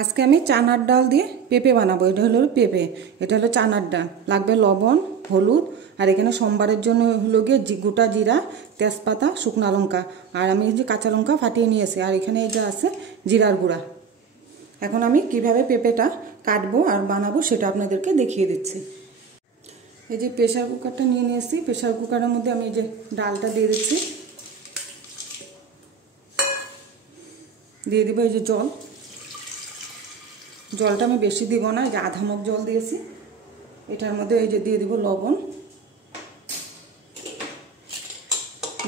আজকে আমি চানার ডাল দিয়ে পেঁপে বানাবো। এটা হলো পেঁপে, এটা হলো চানার ডাল। লাগবে লবণ, হলুদ, আর এখানে সোমবারের জন্য হলো গিয়ে গোটা জিরা, তেজপাতা, শুকনো লঙ্কা, আর আমি এই যে কাঁচা লঙ্কা ফাটিয়ে নিয়েছি, আর এখানে এটা আছে জিরার গুঁড়া। এখন আমি কিভাবে পেঁপেটা কাটবো আর বানাবো সেটা আপনাদেরকে দেখিয়ে দিচ্ছি। এই যে প্রেশার কুকারটা নিয়ে নিয়েছি, প্রেশার কুকারের মধ্যে আমি এই যে ডালটা দিয়ে দিচ্ছি, দিয়ে দেবো এই যে জল। জলটা আমি বেশি দিব না, এই যে আধা মগ জল দিয়েছি। এটার মধ্যে এই যে দিয়ে দিব লবণ,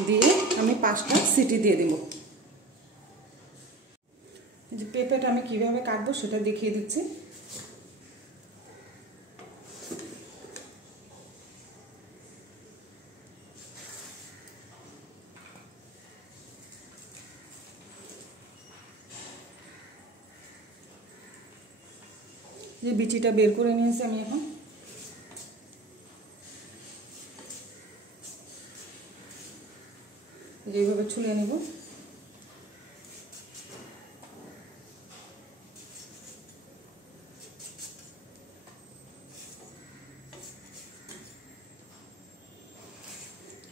দিয়ে আমি 5টা সিটি দিয়ে দেব। এই যে পেঁপেটা আমি কিভাবে কাটবো সেটা দেখিয়ে দিচ্ছি। যে বিচিটা বের করে নিয়েছি আমি এখন এইভাবে ছুলে নেব।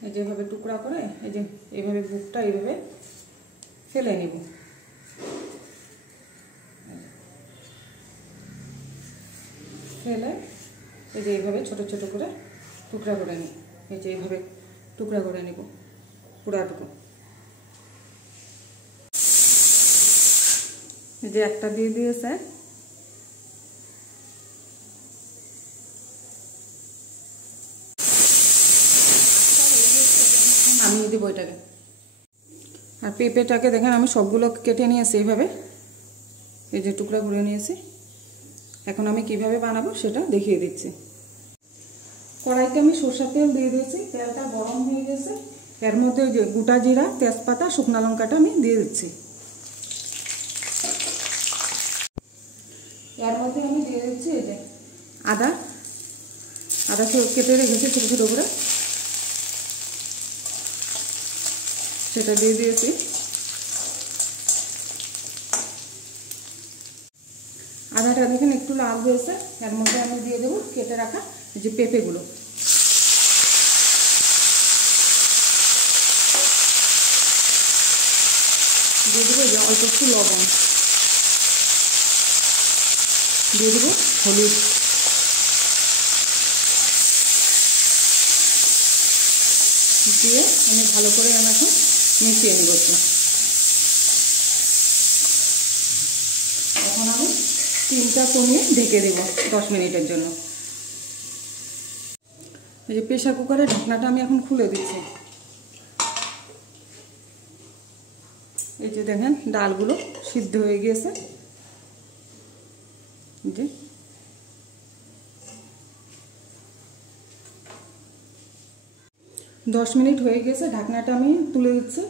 এই যেভাবে টুকরা করে এই যে এইভাবে বুকটা এইভাবে ফেলে নেব। ফেলে এই যে এইভাবে ছোট ছোট করে টুকরা করে নিই। এই যে এইভাবে টুকরা করে নেব পুরাটুকু। এই যে একটা দিয়ে দিয়েছে, নামিয়ে দেবো এটাকে। আর পেঁপেটাকে দেখেন আমি সবগুলো কেটে নিয়েছি এইভাবে, এই যে টুকরা করে নিয়েছি। এখন আমি কিভাবে বানাবো সেটা দেখিয়ে দিচ্ছি। কড়াইতে আমি সরষের তেল দিয়ে দিয়েছি, তেলটা গরম হয়ে গেছে। এর মধ্যে ওই যে গোটা জিরা, তেজপাতা, শুকনো লঙ্কাটা আমি দিয়ে দিচ্ছি। এর মধ্যে আমি দিয়ে দিচ্ছি এই যে আদা কেটে রেখেছি ছোটো ছোটো করে, সেটা দিয়ে দিয়েছি। আদাটা দেখেন একটু লাল হয়েছে। এর মধ্যে আমি দিয়ে দেবো কেটে রাখা যে পেঁপেগুলো। দিয়ে দেবো যে অল্প একটু লবণ, দিয়ে দেবো হলুদ, দিয়ে আমি ভালো করে আমি এখন মিশিয়ে নেব। এখন আমি স্টিমটা কমিয়ে ঢেকে দেবো 10 মিনিটের জন্য। এই যে প্রেশার কুকারের ঢাকনাটা আমি এখন খুলে দিচ্ছি। এই যে দেখেন ডালগুলো সিদ্ধ হয়ে গিয়েছে। যে 10 মিনিট হয়ে গেছে, ঢাকনাটা আমি তুলে দিচ্ছি।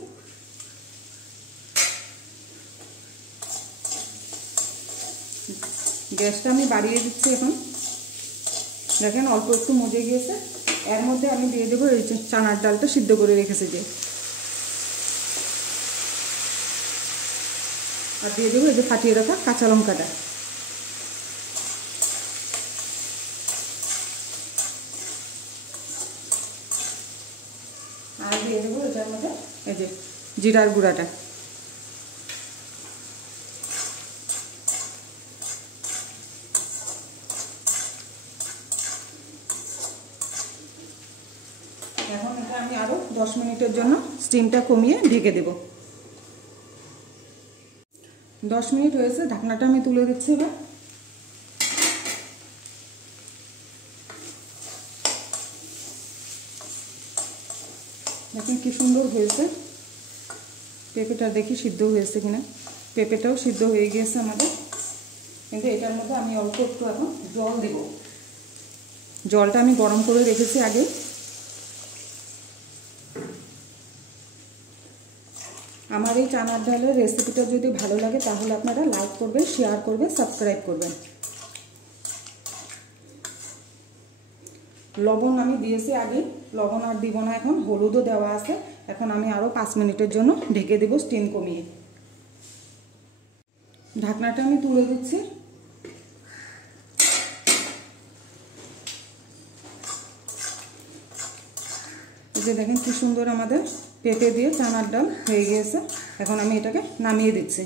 গ্যাসটা আমি বাড়িয়ে দিচ্ছি এখন। দেখেন অল্প একটু মজে গিয়েছে। এর মধ্যে আমি দিয়ে দেবো এই যে চানার ডালটা সিদ্ধ করে রেখেছি যে, আর দিয়ে দেবো এই যে ফাটিয়ে রাখা কাঁচা লঙ্কাটা। আর দিয়ে দেবো এটার মধ্যে এই যে জিরার গুঁড়াটা। এখন এটা আমি আরও 10 মিনিটের জন্য স্টিমটা কমিয়ে ঢেকে দেব। 10 মিনিট হয়েছে, ঢাকনাটা আমি তুলে দিচ্ছি এবার। দেখুন কি সুন্দর হয়েছে পেঁপেটা, দেখি সিদ্ধ হয়েছে কিনা। পেঁপেটাও সিদ্ধ হয়ে গিয়েছে আমাদের, কিন্তু এটার মধ্যে আমি অল্প একটু এখন জল দেব। জলটা আমি গরম করে রেখেছি আগে। আমার এই চানার ডালের রেসিপিটা যদি ভালো লাগে তাহলে আপনারা লাইক করবেন, শেয়ার করবেন, সাবস্ক্রাইব করবেন। লবণ আমি দিয়েছি আগে, লবণ আর দিব না এখন। হলুদও দেওয়া আছে। এখন আমি আরও 5 মিনিটের জন্য ঢেকে দেব স্টিম কমিয়ে। ঢাকনাটা আমি তুলে দিচ্ছি। এই যে দেখেন কি সুন্দর আমাদের পেঁপে দিয়ে চানার ডাল হয়ে গিয়েছে। এখন আমি এটাকে নামিয়ে দিচ্ছি।